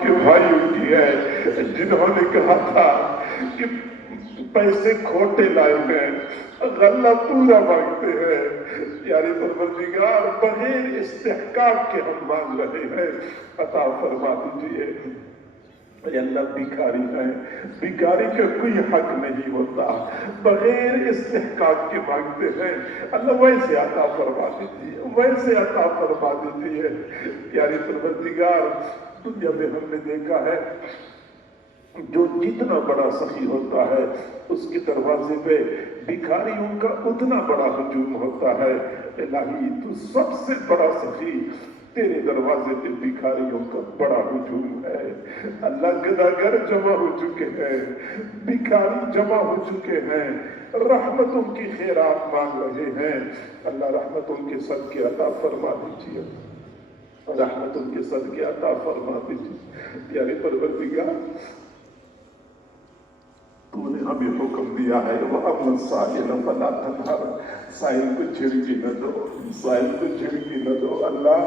کہ بھائیوں کی ہے جنہوں نے کہا تھا کہ پیسے کھوٹے لائے ہیں، غلہ پورا مانگتے ہیں۔ پیارے پروردگار، بغیر استحقاق کے ہم مانگ رہے ہیں، عطا فرما دیجیے۔ اے اللہ، بھکاری ہیں، بھکاری کا کوئی حق نہیں ہوتا، بغیر استحقاق کے مانگتے ہیں۔ اللہ ویسے عطا فرما دیجیے، ویسے عطا فرما دیجیے۔ پیارے پروردگار، دنیا میں ہم نے دیکھا ہے جو جتنا بڑا سخی ہوتا ہے اس کے دروازے پہ بھکاریوں کا اتنا بڑا ہجوم ہوتا ہے۔ الہی، تو سب سے بڑا سخی، تیرے دروازے پہ بھکاریوں کا بڑا ہجوم ہے۔ اللہ، گداگر جمع ہو چکے ہیں، بھکاری جمع ہو چکے ہیں، رحمتوں کی خیرات مانگ رہے ہیں۔ اللہ، رحمتوں کے صدقے عطا فرما دیجیے، رحمتوں کے صدقے عطا فرما دیجیے۔ پیارے پروردگار، تو نے ہمیں حکم دیا ہے وَأَمَّا السَّائِلَ فَلَا تَنْهَرْ، سائل کو جھڑکی نہ دو، سائل کو جھڑکی نہ دو۔ اللہ،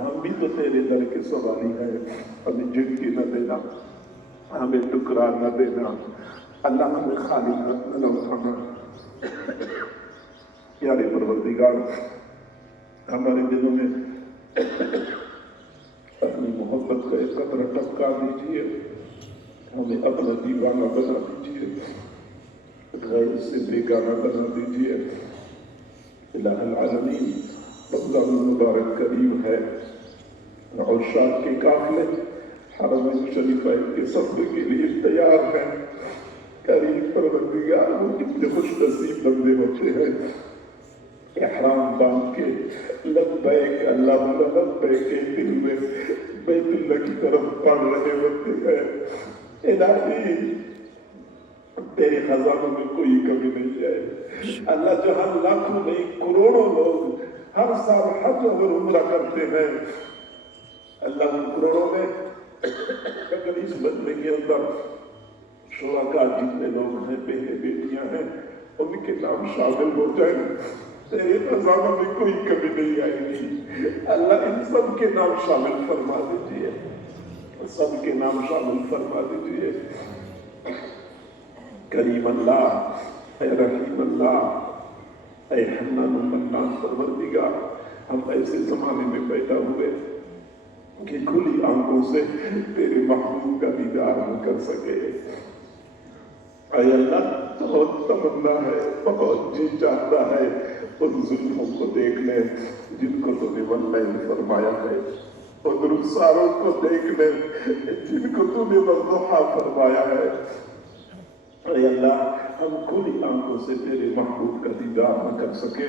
ہم بھی تو تیرے در کے سوالی ہیں، ہمیں جھڑکی نہ دینا، ہمیں ٹکرا نہ دینا، اللہ ہمیں خالی ہاتھ نہ لوٹانا۔ پیارے پروردگار، ہمارے دلوں میں اپنی محبت کا ایک قطرہ ٹپکا دیجیے، ہمیں اپنا دیوانہ بنا دیجیے، گھر سے بیگانہ بنا دیجیے۔ الہ العالمین، رمضان المبارک قریب ہے، عشاق کے قافلے حرم شریفین کے سفر کے لیے تیار ہیں۔ قریب پروردگار، وہ کتنے خوش نصیب بندے ہوتے ہیں، احرام باندھ کے لبیک اللہم لبیک کہتے ہوئے بیت اللہ کی طرف بڑھ رہے ہوتے ہیں۔ الہی، تیرے خزانوں میں کوئی کمی نہیں ہے۔ اللہ، جہاں لاکھوں نہیں کروڑوں لوگ ہر سال حج اور عمرہ کرتے ہیں، اللہ ان کروڑوں میں اگر اس بدلے کے اندر شرکاء جتنے لوگ ہیں، بہنیں بیٹیاں ہیں، ان کے نام شامل ہو جائیں، تیرے خزانوں میں کوئی کمی نہیں آئے گی۔ اللہ، ان سب کے نام شامل فرما دیجیے، سب کے نام شامل فرما دیجیے۔ کریم اللہ، اے رحیم اللہ، اے حنان و منان پروردگار، ہم ایسے زمانے میں پیدا ہوئے کہ کھلی آنکھوں سے تیرے محبوب کا دیدار نہ کر سکے۔ اے اللہ، بہت تمنا ہے، بہت جی چاہتا ہے ان زلفوں کو دیکھ لے جن کو تو نے واللیل فرمایا ہے، ان رخساروں کو دیکھ لے جن کو تو نے والضحیٰ فرمایا ہے۔ اے اللہ، ہم کھلی آنکھوں سے تیرے محبوب کا دیدار نہ کر سکے،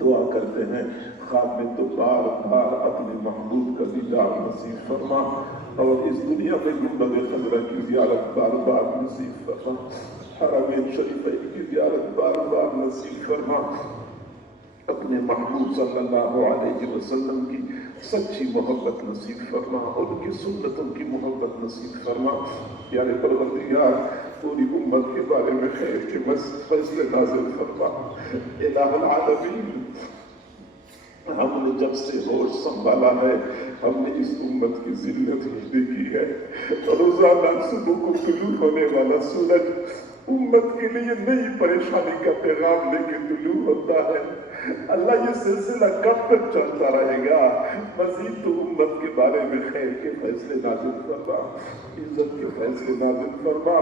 دعا کرتے ہیں خواب میں تو بار بار اپنے محبوب کا دیدار نصیب فرما، اور اس دنیا میں گنبد خضرا کی زیارت بار بار نصیب فرما، حرمین شریفین کی زیارت بار بار نصیب فرما، اپنے محبوب صلی اللہ علیہ وسلم کی سچی محبت نصیب فرما، ان کی سنتوں کی محبت نصیب فرما۔ پیارے پروردگار، پوری امت کے بارے میں خیر کے فیصلے نازل فرما۔ الہ العالمین، ہم نے جب سے ہوش سنبھالا ہے، ہم نے اس امت کی ذلت ہی دیکھی ہے۔ روزانہ صبح کو طلوع ہونے والا سورج امت کے لیے نئی پریشانی کا پیغام لے کے طلوع ہوتا ہے۔ اللہ، یہ سلسلہ کب تک چلتا رہے گا؟ مزید تو امت کے بارے میں خیر کے فیصلے نازل فرما، عزت کے فیصلے نازل فرما۔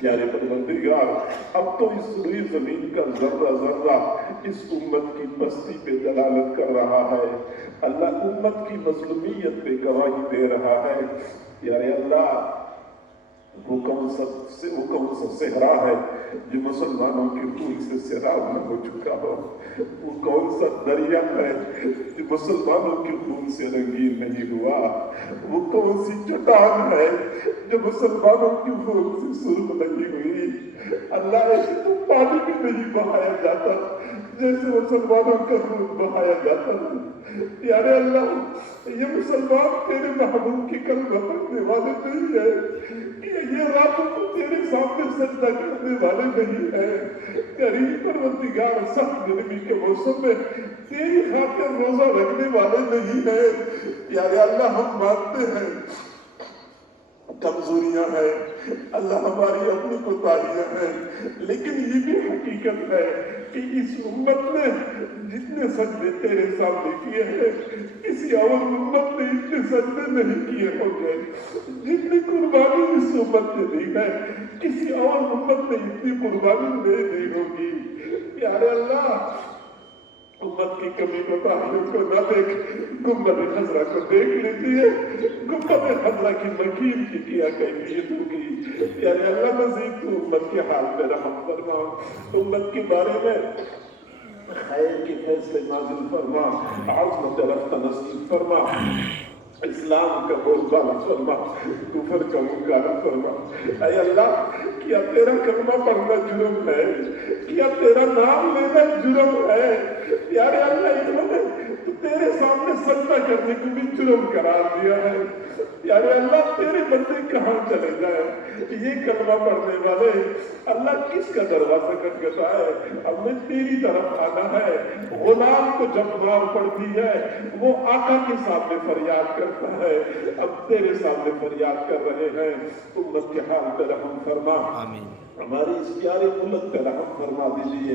پیارے پروردگار، اب تو اس روئی زمین کا ذرہ ذرہ اس امت کی پستی پہ دلالت کر رہا ہے۔ اللہ، امت کی مظلومیت پہ گواہی دے رہا ہے۔ پیارے اللہ، وہ کون سا صحرا ہے جو مسلمانوں کے خون سے سیراب نہ ہو چکا ہو؟ وہ کون سا دریا ہے جو مسلمانوں کے خون سے رنگین نہیں ہوا؟ وہ کون سی چٹان ہے جو مسلمانوں کے خون سے سرخ نہیں ہوئی؟ اللہ، ایسے تو پانی بھی نہیں بہایا جاتا جیسے مسلمانوں کا خون بہایا جاتا ہے۔ پیارے اللہ، یہ مسلمان تیرے محبوب کی کلمہ پڑھنے والے نہیں ہے، یہ رب کو تیرے سامنے سجدہ کرنے والے نہیں ہے۔ کریم پروردگار سخت گرمی کے موسم میں تیری خاطر روزہ رکھنے والے نہیں ہے۔ پیارے اللہ ہم مانتے ہیں کمزوریاں ہیں اللہ، ہماری اپنی کوتاہیاں ہیں، لیکن یہ بھی حقیقت ہے کہ اس امت نے جتنے سجدے تیرے سامنے کیے ہیں کسی اور امت نے اتنے سجدے نہیں کیے ہوں گے، جتنی قربانی اس امت نے دی ہے کسی اور امت نے اتنی قربانی نہیں دی ہوگی۔ پیارے اللہ امت کی کمی کوتاہیوں کو نہ دیکھ، گنبد خضرا کو دیکھ لیجیے، گنبد خضرا کی مکین کی کیا کیفیت ہوگی۔ پیارے اللہ مزید تو امت کے حال میں رحم فرما، امت کے بارے میں خیر کے فیصلے نازل فرما، عظمت رفت نصیب فرما، اسلام کا بول بالا فرما، کفر کا مقابلہ فرما۔ اے اللہ کیا تیرا کلمہ پڑھنا جرم ہے؟ کیا تیرا نام لینا جرم ہے؟ پیارے اللہ انہوں نے تیرے سامنے سجدہ کرنے کو بھی جرم قرار دیا ہے۔ پیارے اللہ تیرے بندے کہاں چلے جائیں؟ یہ کلمہ پڑھنے والے اللہ کس کا دروازہ کھٹکھٹا ہے؟ ہم نے تیری طرف آنا ہے۔ غلام کو جب مار پڑتی ہے وہ آقا کے سامنے فریاد کرتا ہے، اب تیرے سامنے فریاد کر رہے ہیں۔ امت کے حال پہ رحم فرما، ہماری اس پیارے ملک پہ رحم فرما دیجیے،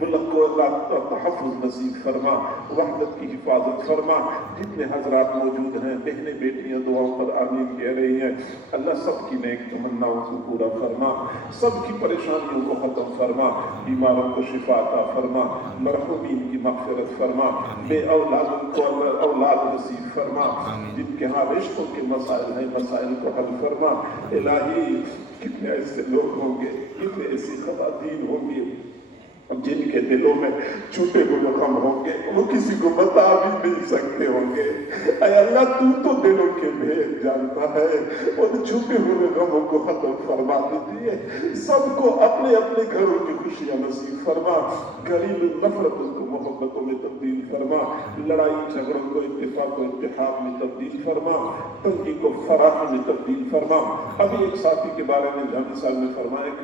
ملک کو اللہ کا تحفظ نصیب فرما، وحدت کی حفاظت فرما۔ جتنے حضرات موجود ہیں بہنیں بیٹیاں دعاؤں پر آمین کہہ رہی ہیں، اللہ سب کی نیک تمناؤں کو پورا فرما، سب کی پریشانیوں کو ختم فرما، بیماروں کو شفا عطا فرما، مرحومین کی مغفرت فرما، بے اولادوں کو اولاد نصیب فرما، جن کے ہاں رشتوں کے مسائل ہیں مسائل کو حل فرما۔ الہی کتنے ایسے لوگ ہوں گے، کتنے ایسی خواتین ہوں گی جن کے دلوں میں چھوٹے ہوئے غم ہوں گے، وہ کسی کو بتا بھی نہیں سکتے ہوں گے۔ اے اللہ تو دلوں کے بھید جانتا ہے، ان چھوٹے ہوئے غموں کو ختم فرما دیجیے، سب کو اپنے اپنے گھروں کی خوشیاں نصیب فرما، غریب نفرتوں کو محبتوں میں تبدیل فرما، لڑائی جھگڑوں کو اتفاق و اتحاد میں تبدیل فرما، تنگی کو فراخی میں تبدیل فرما۔ ابھی ایک ساتھی کے بارے میں جہاں صاحب نے فرمایا